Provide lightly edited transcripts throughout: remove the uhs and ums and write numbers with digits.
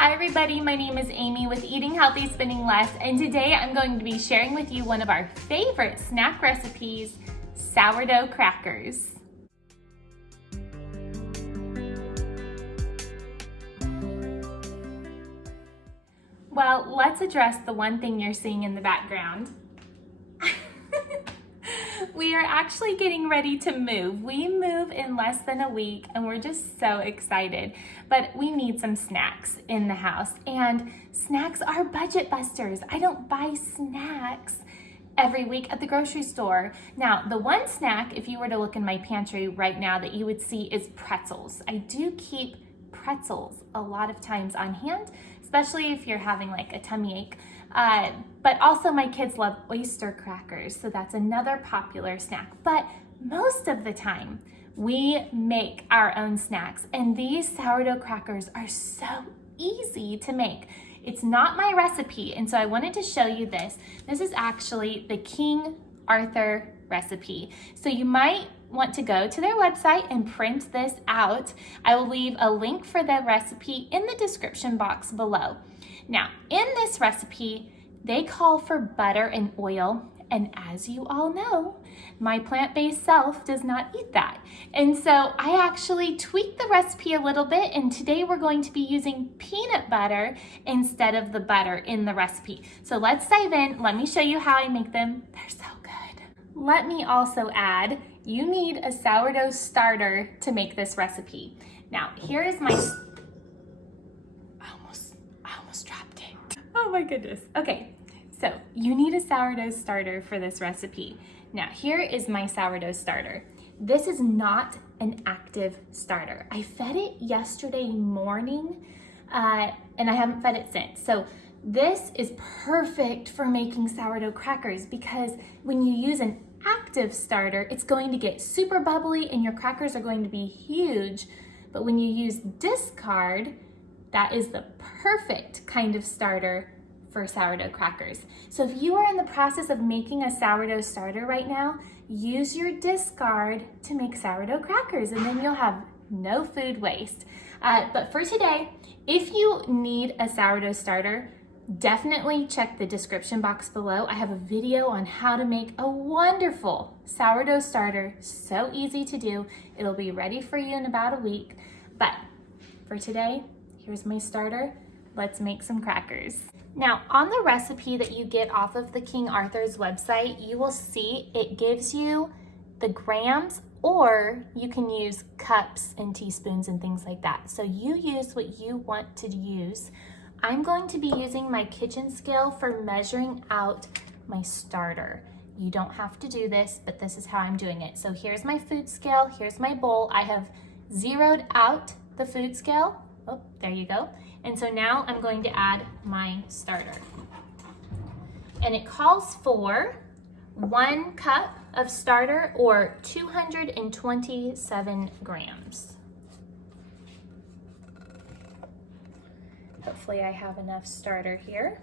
Hi everybody, my name is Amy with Eating Healthy, Spending Less, and today I'm going to be sharing with you one of our favorite snack recipes, sourdough crackers. Well, let's address the one thing you're seeing in the background. We are actually getting ready to move. We move in less than a week and we're just so excited. But we need some snacks in the house, and snacks are budget busters. I don't buy snacks every week at the grocery store. Now, the one snack, if you were to look in my pantry right now, that you would see is pretzels. I do keep pretzels a lot of times on hand, especially if you're having like a tummy ache. But also my kids love oyster crackers, so that's another popular snack. But most of the time, we make our own snacks, and these sourdough crackers are so easy to make. It's not my recipe, and so I wanted to show you this. This is actually the King Arthur recipe. So you might want to go to their website and print this out. I will leave a link for the recipe in the description box below. Now, in this recipe, they call for butter and oil, and as you all know, my plant-based self does not eat that. And so I actually tweaked the recipe a little bit, and today we're going to be using peanut butter instead of the butter in the recipe. So let's dive in. Let me show you how I make them. They're so good. Let me also add, you need a sourdough starter to make this recipe. Now, here is my, I almost dropped it. Oh my goodness. Okay, so you need a sourdough starter for this recipe. Now, here is my sourdough starter. This is not an active starter. I fed it yesterday morning, and I haven't fed it since. So this is perfect for making sourdough crackers, because when you use an active starter, it's going to get super bubbly and your crackers are going to be huge. But when you use discard, that is the perfect kind of starter for sourdough crackers. So if you are in the process of making a sourdough starter right now, use your discard to make sourdough crackers, and then you'll have no food waste. But for today, if you need a sourdough starter, definitely check the description box below. I have a video on how to make a wonderful sourdough starter. So easy to do. It'll be ready for you in about a week. But for today, here's my starter. Let's make some crackers. Now, on the recipe that you get off of the King Arthur's website, you will see it gives you the grams, or you can use cups and teaspoons and things like that. So you use what you want to use. I'm going to be using my kitchen scale for measuring out my starter. You don't have to do this, but this is how I'm doing it. So here's my food scale, here's my bowl. I have zeroed out the food scale. Oh, there you go. And so now I'm going to add my starter. And it calls for 1 cup of starter, or 227 grams. Hopefully I have enough starter here.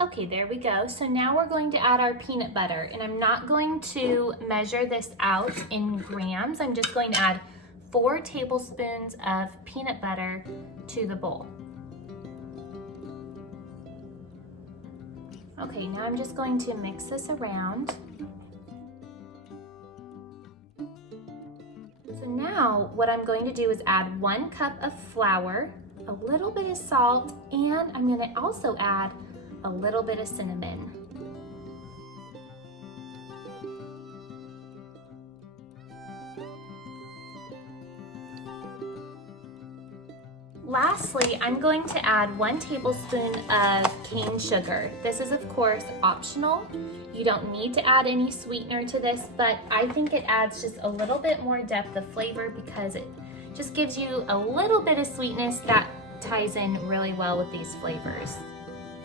Okay, there we go. So now we're going to add our peanut butter, and I'm not going to measure this out in grams. I'm just going to add 4 tablespoons of peanut butter to the bowl. Okay, now I'm just going to mix this around. So now what I'm going to do is add 1 cup of flour, a little bit of salt, and I'm going to also add a little bit of cinnamon. Lastly, I'm going to add 1 tablespoon of cane sugar. This is of course optional. You don't need to add any sweetener to this, but I think it adds just a little bit more depth of flavor, because it just gives you a little bit of sweetness that ties in really well with these flavors.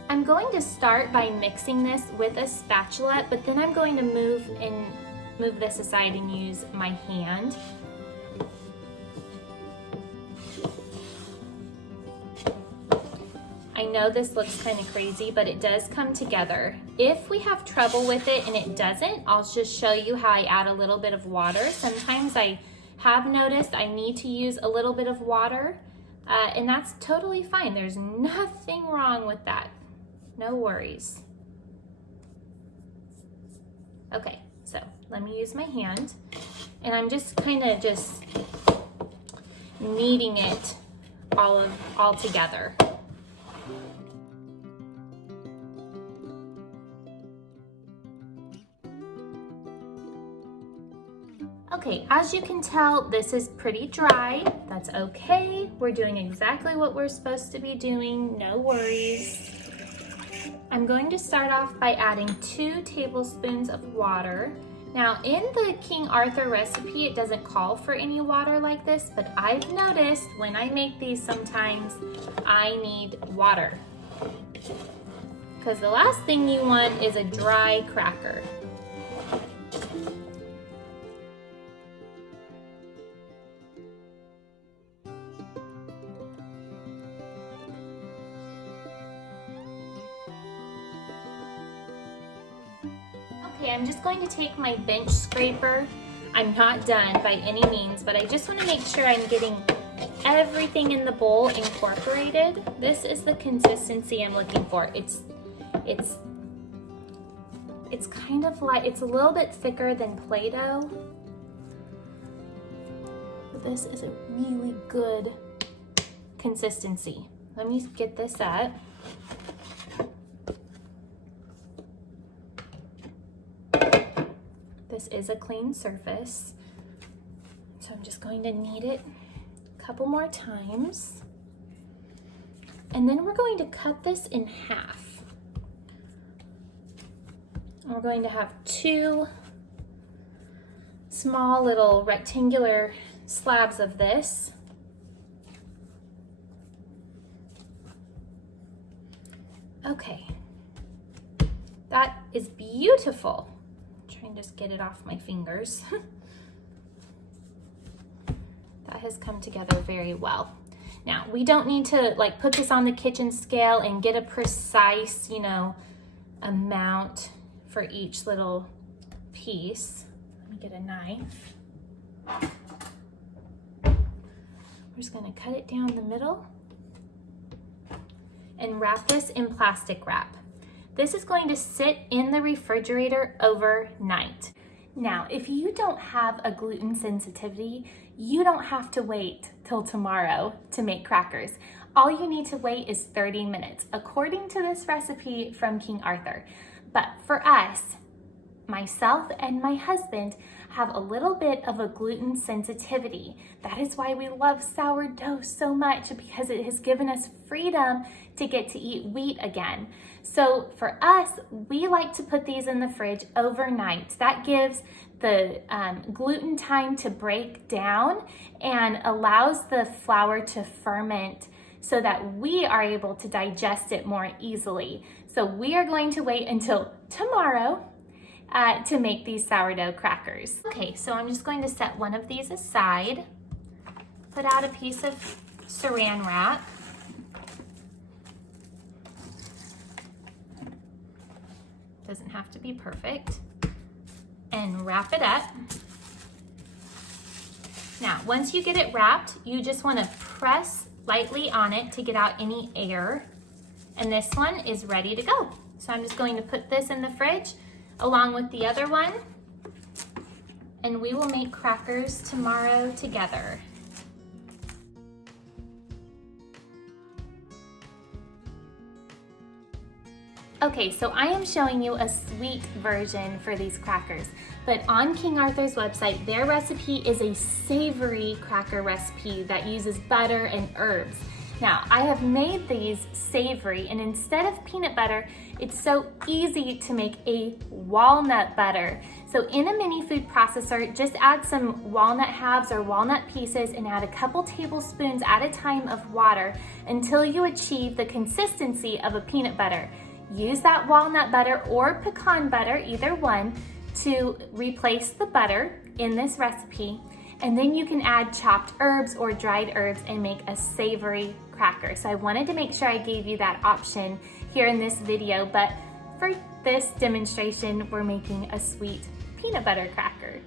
I'm going to start by mixing this with a spatula, but then I'm going to move this aside and use my hand. I know this looks kind of crazy, but it does come together. If we have trouble with it and it doesn't, I'll just show you how I add a little bit of water. Sometimes I have noticed I need to use a little bit of water, and that's totally fine. There's nothing wrong with that. No worries. Okay, so let me use my hand, and I'm just kind of just kneading it all together. Okay, as you can tell, this is pretty dry. That's okay. We're doing exactly what we're supposed to be doing. No worries. I'm going to start off by adding 2 tablespoons of water. Now, in the King Arthur recipe, it doesn't call for any water like this, but I've noticed when I make these sometimes, I need water. Because the last thing you want is a dry cracker. Okay, I'm just going to take my bench scraper. I'm not done by any means, but I just want to make sure I'm getting everything in the bowl incorporated. This is the consistency I'm looking for. It's kind of like, it's a little bit thicker than Play-Doh. But this is a really good consistency. Let me get this up. This is a clean surface, so I'm just going to knead it a couple more times. And then we're going to cut this in half. And we're going to have 2 small little rectangular slabs of this. Okay, that is beautiful. Try and just get it off my fingers. That has come together very well. Now, we don't need to like put this on the kitchen scale and get a precise, amount for each little piece. Let me get a knife. We're just gonna cut it down the middle and wrap this in plastic wrap. This is going to sit in the refrigerator overnight. Now, if you don't have a gluten sensitivity, you don't have to wait till tomorrow to make crackers. All you need to wait is 30 minutes, according to this recipe from King Arthur. But for us, myself and my husband have a little bit of a gluten sensitivity. That is why we love sourdough so much, because it has given us freedom to get to eat wheat again. So for us, we like to put these in the fridge overnight. That gives the gluten time to break down and allows the flour to ferment so that we are able to digest it more easily. So we are going to wait until tomorrow to make these sourdough crackers. Okay, so I'm just going to set one of these aside, put out a piece of saran wrap. Doesn't have to be perfect. And wrap it up. Now, once you get it wrapped, you just want to press lightly on it to get out any air. And this one is ready to go. So I'm just going to put this in the fridge along with the other one, and we will make crackers tomorrow together. Okay, so I am showing you a sweet version for these crackers, but on King Arthur's website, their recipe is a savory cracker recipe that uses butter and herbs. Now, I have made these savory, and instead of peanut butter, it's so easy to make a walnut butter. So in a mini food processor, just add some walnut halves or walnut pieces and add a couple tablespoons at a time of water until you achieve the consistency of a peanut butter. Use that walnut butter or pecan butter, either one, to replace the butter in this recipe. And then you can add chopped herbs or dried herbs and make a savory cracker. So I wanted to make sure I gave you that option here in this video, but for this demonstration, we're making a sweet peanut butter cracker.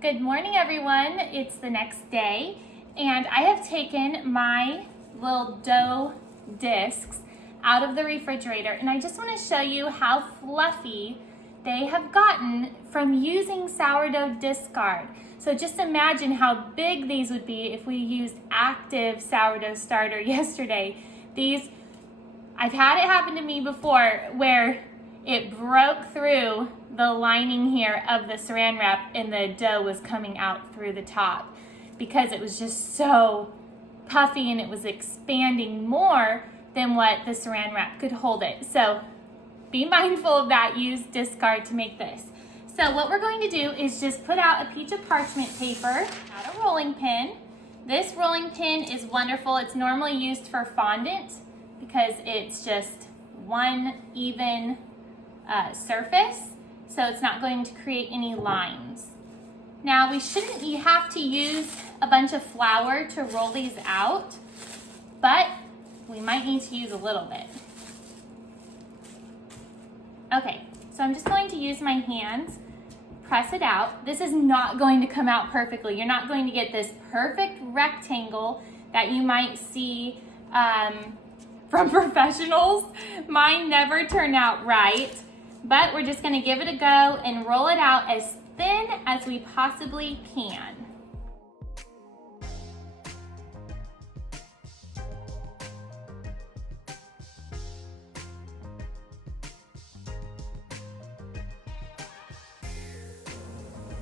Good morning, everyone. It's the next day, and I have taken my little dough discs out of the refrigerator, and I just want to show you how fluffy they have gotten from using sourdough discard. So just imagine how big these would be if we used active sourdough starter yesterday. I've had it happen to me before where it broke through the lining here of the saran wrap and the dough was coming out through the top because it was just so puffy and it was expanding more than what the saran wrap could hold it. So be mindful of that. Use discard to make this. So what we're going to do is just put out a piece of parchment paper, add a rolling pin. This rolling pin is wonderful. It's normally used for fondant because it's just one even surface, so it's not going to create any lines. Now you have to use a bunch of flour to roll these out, but we might need to use a little bit. Okay, so I'm just going to use my hands, press it out. This is not going to come out perfectly. You're not going to get this perfect rectangle that you might see from professionals. Mine never turn out right. But we're just gonna give it a go and roll it out as thin as we possibly can.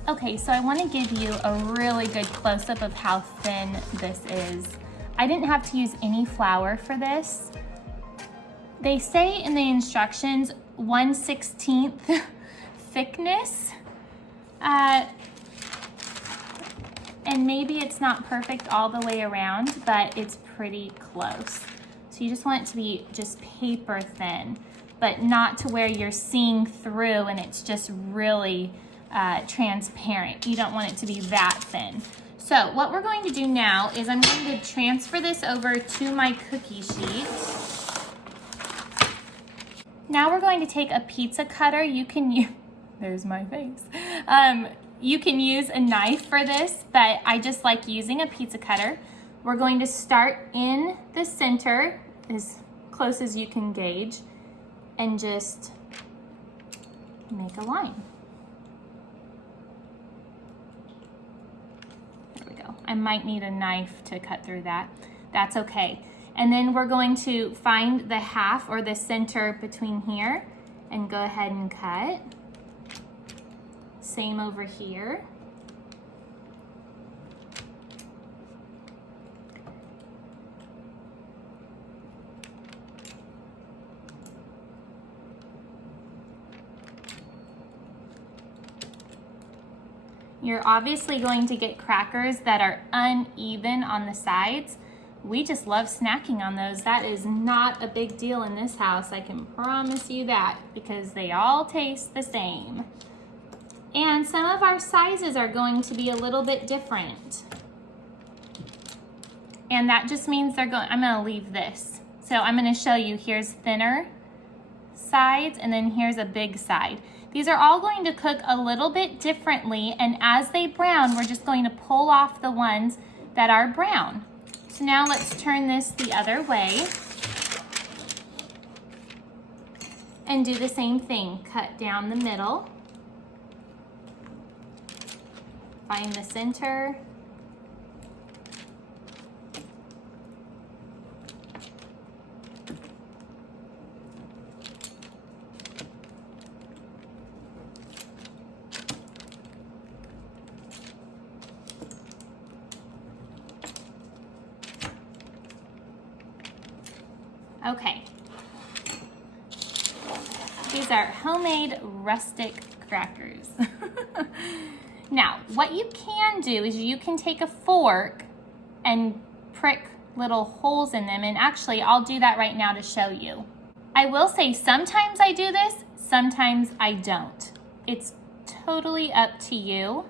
Okay, so I wanna give you a really good close-up of how thin this is. I didn't have to use any flour for this. They say in the instructions 1/16 thickness, and maybe it's not perfect all the way around, but it's pretty close. So you just want it to be just paper thin, but not to where you're seeing through and it's just really transparent. You don't want it to be that thin. So what we're going to do now is I'm going to transfer this over to my cookie sheet. Now we're going to take a pizza cutter. You can use, there's my face. You can use a knife for this, but I just like using a pizza cutter. We're going to start in the center, as close as you can gauge, and just make a line. There we go. I might need a knife to cut through that. That's okay. And then we're going to find the half or the center between here and go ahead and cut. Same over here. You're obviously going to get crackers that are uneven on the sides. We just love snacking on those. That is not a big deal in this house, I can promise you that, because they all taste the same. And some of our sizes are going to be a little bit different. And that just means I'm gonna leave this. So I'm gonna show you, here's thinner sides and then here's a big side. These are all going to cook a little bit differently, and as they brown, we're just going to pull off the ones that are brown. So now let's turn this the other way and do the same thing. Cut down the middle, find the center, okay. These are homemade rustic crackers. Now, what you can do is you can take a fork and prick little holes in them, and actually I'll do that right now to show you. I will say sometimes I do this, sometimes I don't. It's totally up to you.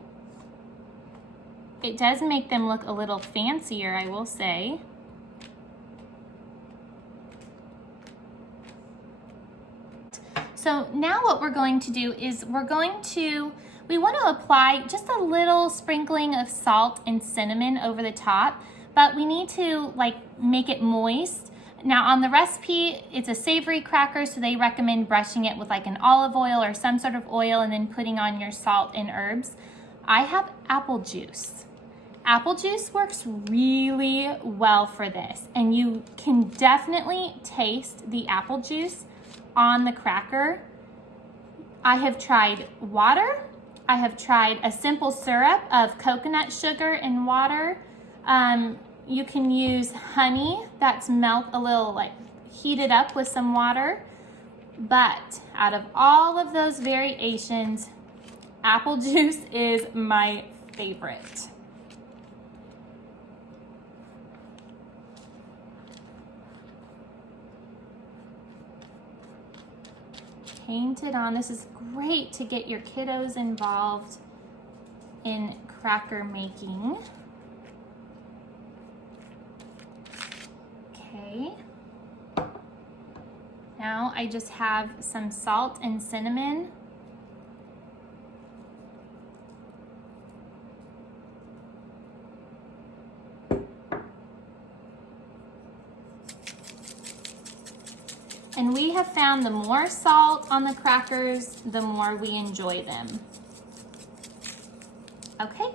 It does make them look a little fancier, I will say. So now what we're going to do is we're going to We want to apply just a little sprinkling of salt and cinnamon over the top, but we need to make it moist. Now on the recipe, it's a savory cracker, so they recommend brushing it with an olive oil or some sort of oil and then putting on your salt and herbs. I have apple juice. Apple juice works really well for this, and you can definitely taste the apple juice on the cracker. I have tried water. I have tried a simple syrup of coconut sugar and water. You can use honey that's a little heated up with some water. But out of all of those variations, apple juice is my favorite. Paint it on. This is great to get your kiddos involved in cracker making. Okay. Now I just have some salt and cinnamon. And we have found the more salt on the crackers, the more we enjoy them. Okay,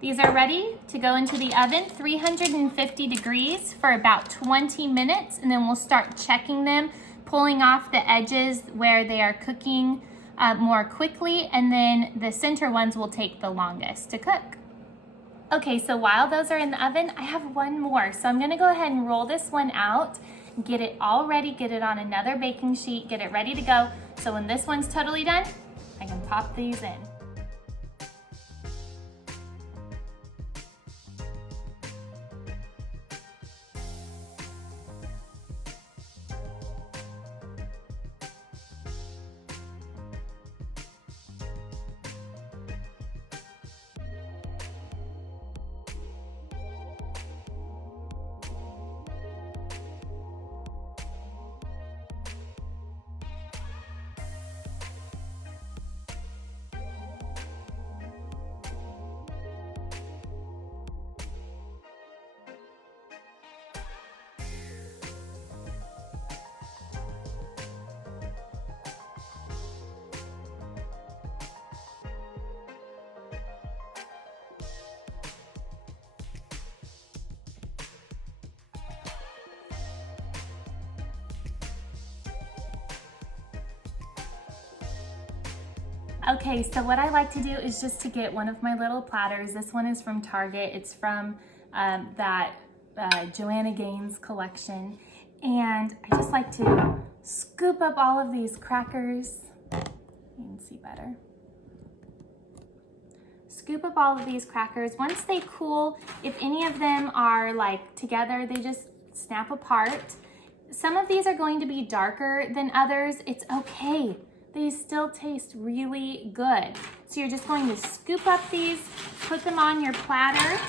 these are ready to go into the oven, 350 degrees for about 20 minutes, and then we'll start checking them, pulling off the edges where they are cooking more quickly, and then the center ones will take the longest to cook. Okay, so while those are in the oven, I have one more. So I'm gonna go ahead and roll this one out, get it all ready, get it on another baking sheet, get it ready to go. So when this one's totally done, I can pop these in. Okay, so what I like to do is just to get one of my little platters. This one is from Target. It's from that Joanna Gaines collection. And I just like to scoop up all of these crackers. You can see better. Scoop up all of these crackers. Once they cool, if any of them are together, they just snap apart. Some of these are going to be darker than others. It's okay. They still taste really good. So you're just going to scoop up these, put them on your platter,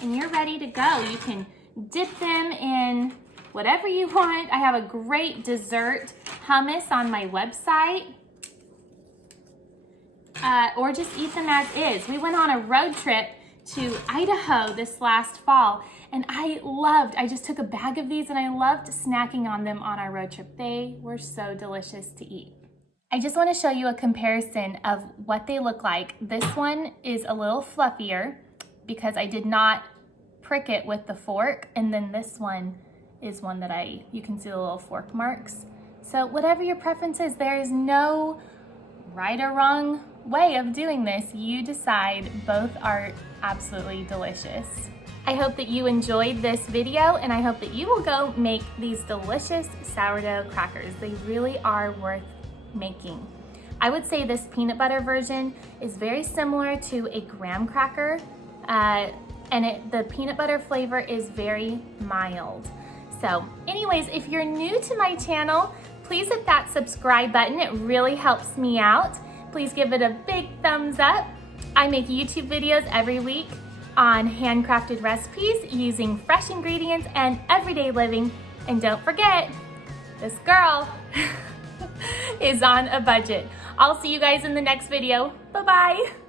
and you're ready to go. You can dip them in whatever you want. I have a great dessert hummus on my website. Or just eat them as is. We went on a road trip to Idaho this last fall, and I just took a bag of these and I loved snacking on them on our road trip. They were so delicious to eat. I just want to show you a comparison of what they look like. This one is a little fluffier because I did not prick it with the fork, and then this one is one that you can see the little fork marks. So whatever your preference is, there is no right or wrong way of doing this. You decide. Both are absolutely delicious. I hope that you enjoyed this video, and I hope that you will go make these delicious sourdough crackers. They really are worth making. I would say this peanut butter version is very similar to a graham cracker, and the peanut butter flavor is very mild. So anyways, if you're new to my channel, please hit that subscribe button. It really helps me out. Please give it a big thumbs up. I make YouTube videos every week on handcrafted recipes using fresh ingredients and everyday living. And don't forget, this girl is on a budget. I'll see you guys in the next video. Bye-bye.